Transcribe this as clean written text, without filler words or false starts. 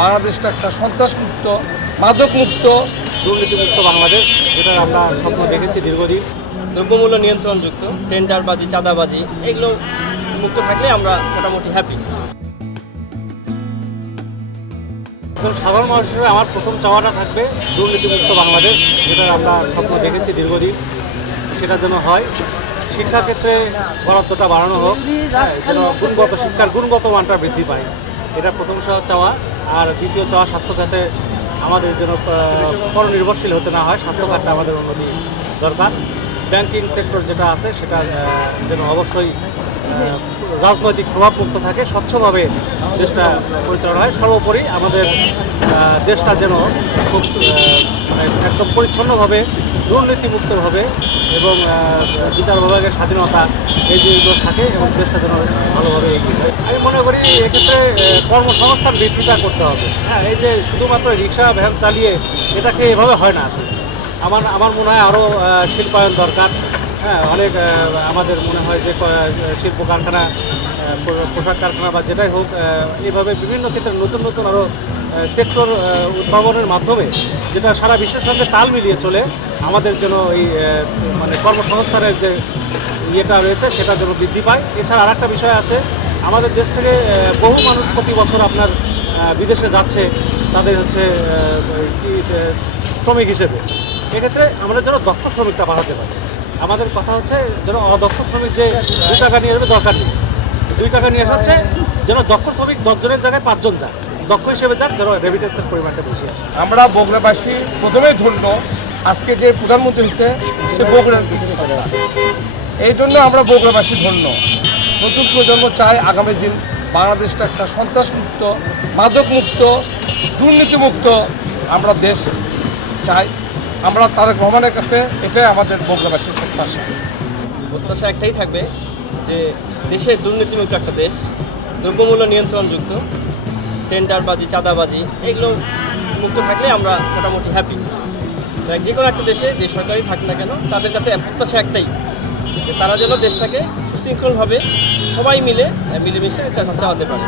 বাংলাদেশটা একটা সন্ত্রাসমুক্ত, মাদকমুক্ত, দুর্নীতিমুক্ত বাংলাদেশ, যেটা আমরা স্বপ্ন দেখেছি দীর্ঘদিন। দ্রব্যমূল্য নিয়ন্ত্রণযুক্ত, টেন্ডারবাজি, চাঁদাবাজি এগুলো মুক্ত থাকলে আমরা মোটামুটি হ্যাপি। সাধারণ মানুষের আমার প্রথম চাওয়াটা থাকবে দুর্নীতিমুক্ত বাংলাদেশ, যেটা আমরা স্বপ্ন দেখেছি দীর্ঘদিন, সেটা যেন হয়। শিক্ষাক্ষেত্রে বরাদ্দটা বাড়ানো হোক, যেন শিক্ষার গুণগত মানটা বৃদ্ধি পায়, এটা প্রথম চাওয়া। আর দ্বিতীয় চাওয়া, স্বাস্থ্যখাতে আমাদের যেন পরনির্ভরশীল হতে না হয়, স্বাস্থ্যখাতটা আমাদের উন্নতি দরকার। ব্যাংকিং সেক্টর যেটা আছে সেটা যেন অবশ্যই রাজনৈতিক প্রভাবমুক্ত থাকে, স্বচ্ছভাবে দেশটা পরিচালনা হয়। সর্বোপরি আমাদের দেশটা যেন খুব একদম পরিচ্ছন্নভাবে, দুর্নীতিমুক্তভাবে এবং বিচার বিভাগের স্বাধীনতা এই জিনিসগুলো থাকে এবং দেশটা যেন ভালোভাবে এগিয়ে যায়। আমি মনে করি এক্ষেত্রে কর্মসংস্থান বৃদ্ধিটা করতে হবে। হ্যাঁ, এই যে শুধুমাত্র রিক্সা ভ্যান চালিয়ে এটাকে এভাবে হয় না আসলে। আমার মনে হয় আরও শিল্পায়ন দরকার। হ্যাঁ, অনেক আমাদের মনে হয় যে শিল্প কারখানা, পোশাক কারখানা বা যেটাই হোক, এইভাবে বিভিন্ন ক্ষেত্রে নতুন নতুন আরও সেক্টর উদ্ভাবনের মাধ্যমে, যেটা সারা বিশ্বের সঙ্গে তাল মিলিয়ে চলে, আমাদের যেন এই মানে কর্মসংস্থানের যে ইয়েটা রয়েছে সেটা যেন বৃদ্ধি পায়। এছাড়া আরেকটা বিষয় আছে, আমাদের দেশ থেকে বহু মানুষ প্রতি বছর আপনার বিদেশে যাচ্ছে, তাদের হচ্ছে শ্রমিক হিসেবে। এক্ষেত্রে আমরা যেন দক্ষ শ্রমিকটা বাড়াতে পারি। আমাদের কথা হচ্ছে যেন অদক্ষ শ্রমিক যে 2 টাকা নিয়ে আসবে দরকার নেই, 2 টাকা নিয়ে আসা হচ্ছে যেন দক্ষ শ্রমিক 10 জনের জায়গায় 5 জন যাক, দক্ষ হিসেবে যাক, যেন রেমিটেন্সের পরিমাণটা বেশি আসে। আমরা বগুড়াবাসী প্রথমেই ধন্য আজকে যে প্রধানমন্ত্রী হচ্ছে সে বগুড়ার কৃতি সন্তান। এই জন্য আমরা বগুড়াবাসী ধন্য। নতুন প্রজন্ম চায় আগামী দিন বাংলাদেশটা একটা সন্ত্রাসমুক্ত, মাদকমুক্ত, দুর্নীতিমুক্ত আমরা দেশ চাই। আমরা তারেক রহমানের কাছে এটাই আমাদের বগুড়াবাসীর প্রত্যাশা একটাই থাকবে যে দেশে দুর্নীতিমুক্ত একটা দেশ, দ্রব্যমূল্য নিয়ন্ত্রণযুক্ত, টেন্ডারবাজি, চাঁদাবাজি এগুলো মুক্ত থাকলে আমরা মোটামুটি হ্যাপি। যে কোনো একটা দেশে যে সরকারই থাক না কেন, তাদের কাছে প্রত্যাশা একটাই যে তারা যেন দেশটাকে সুশৃঙ্খলভাবে সবাই মিলেমিশে চালাতে পারে।